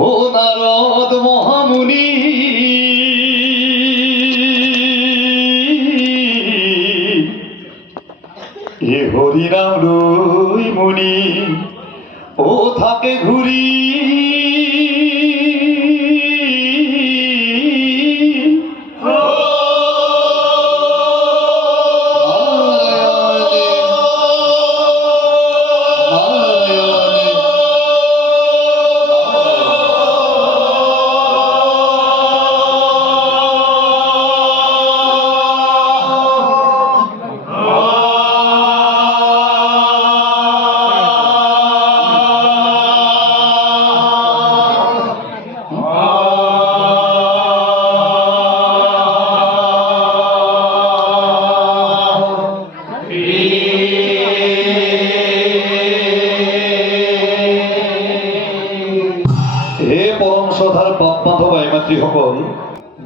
ও নারদ মহামুনি এ হরিনাম রই মুনি ও থাকে ঘুরি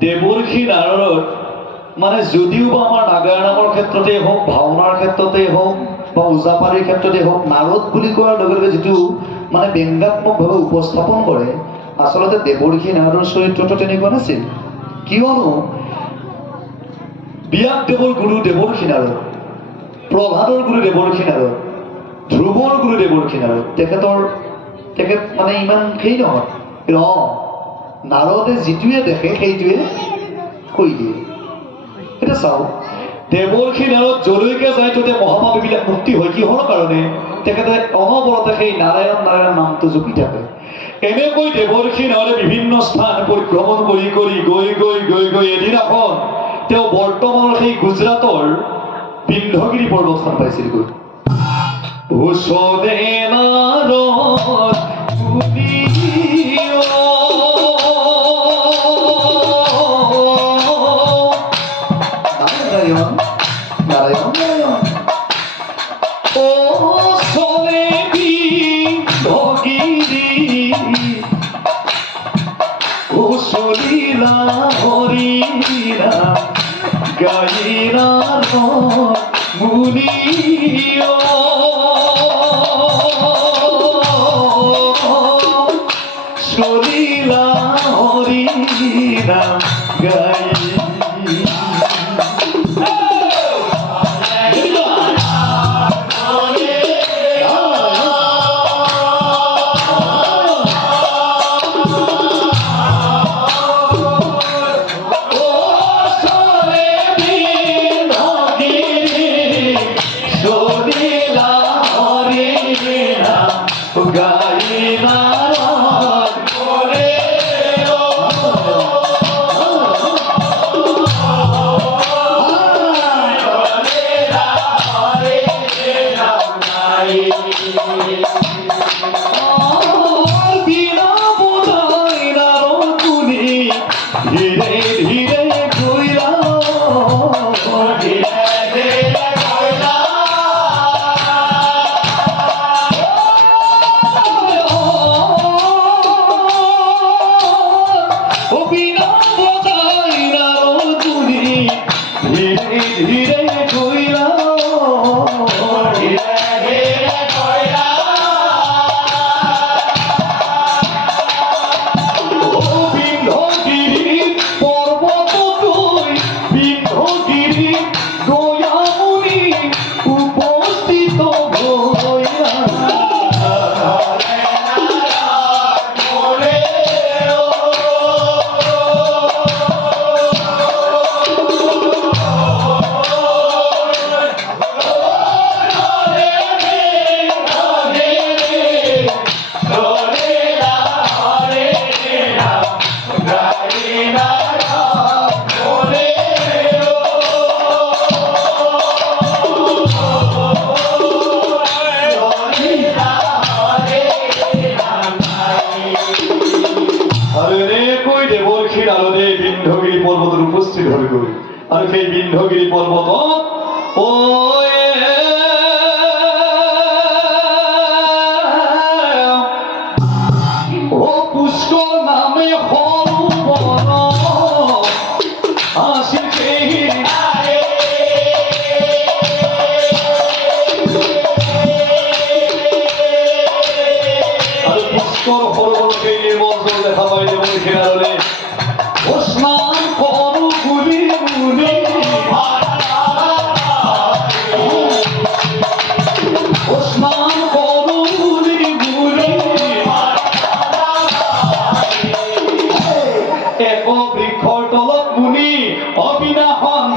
দেৱৰ্ষি নাৰদ মানে যদিও বা আমাৰ নাগাৰা নামৰ ক্ষেত্ৰতে হওক ভাওনাৰ ক্ষেত্ৰতে হওক বা ওজাপাৰিৰ ক্ষেত্ৰতে হওক নাৰদ বুলি কোৱাৰ লগে লগে যিটো মানে ব্যংগাত্মকভাৱে উপস্থাপন কৰে আচলতে দেৱৰ্ষি নাৰদৰ চৰিত্ৰটো তেনেকুৱা নাছিল কিয়নো ব্যাসদেৱৰ গুৰু দেৱৰ্ষি নাৰদ প্ৰহ্লাদৰ গুৰু দেৱৰ্ষি নাৰদ ধ্ৰুৱৰ গুৰু দেৱৰ্ষি নাৰদ তেখেত মানে ইমান সেই নহয় নাৰদে যিটোৱে দেখে সেইটোৱে কৈ দিয়ে এটা চাওক দেৱৰ্ষি নাৰদ যলৈকে যায় ততে মহাপাপীবিলাক মুক্তি হয় কিহৰ কাৰণে তেখেতে অনবৰতে সেই নাৰায়ণ নাৰায়ণ নামটো জপি থাকে এনেকৈ দেৱৰ্ষি নাৰদে বিভিন্ন স্থান পৰিভ্ৰমণ কৰি গৈ এদিনাখন তেওঁ বৰ্তমানৰ সেই গুজৰাটৰ বিন্ধ্যগিৰি পৰ্বতখন পাইছিলগৈ ওচৰে নাৰদ আর সেই বিন্ধ্যগিরি পর্বত ও পুষ্কর নামে পুষ্কৰ সৰোবৰকে নিৰ্মল জল দেখা পাই দেৱৰ কিনাৰলে স্নান কৰো বুলি বুলি স্নান কৰো বুলি বুলি এক বৃক্ষৰ তলত মুনি অবিনাশন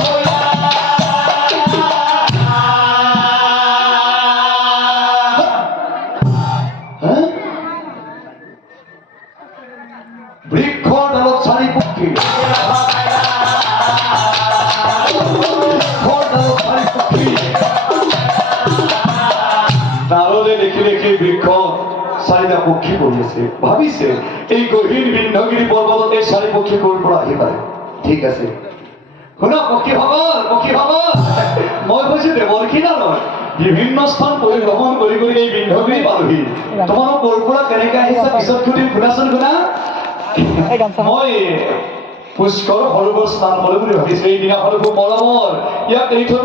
বৃক্ষৰ ডালত চাৰি পক্ষী ডাললে দেখি দেখি বৃক্ষ চাৰিটা পক্ষী পৰি আছে ভাবিছে এই গহীন বিন্ধ্যগিৰি পৰ্বতত এই চাৰি পক্ষী ক'ৰ পৰা আহি পায় ঠিক আছে শুনা পক্ষীসকল মই কৈছো দেৱৰখিনা নহয় বিভিন্ন স্থান পৰিভ্ৰমণ কৰি কৰি এই বিন্ধ্যগিৰি পালোহি তোমালোক ক'ৰ পৰা কেনেকে আহিছা পিছত সুধিম শুনাচোন শুনা মই পুষ্কৰ সৰোবৰ স্নান কৰোঁ বুলি ভাবিছো এই দিনাখন খুব মৰমৰ ইয়াক এৰি থৈ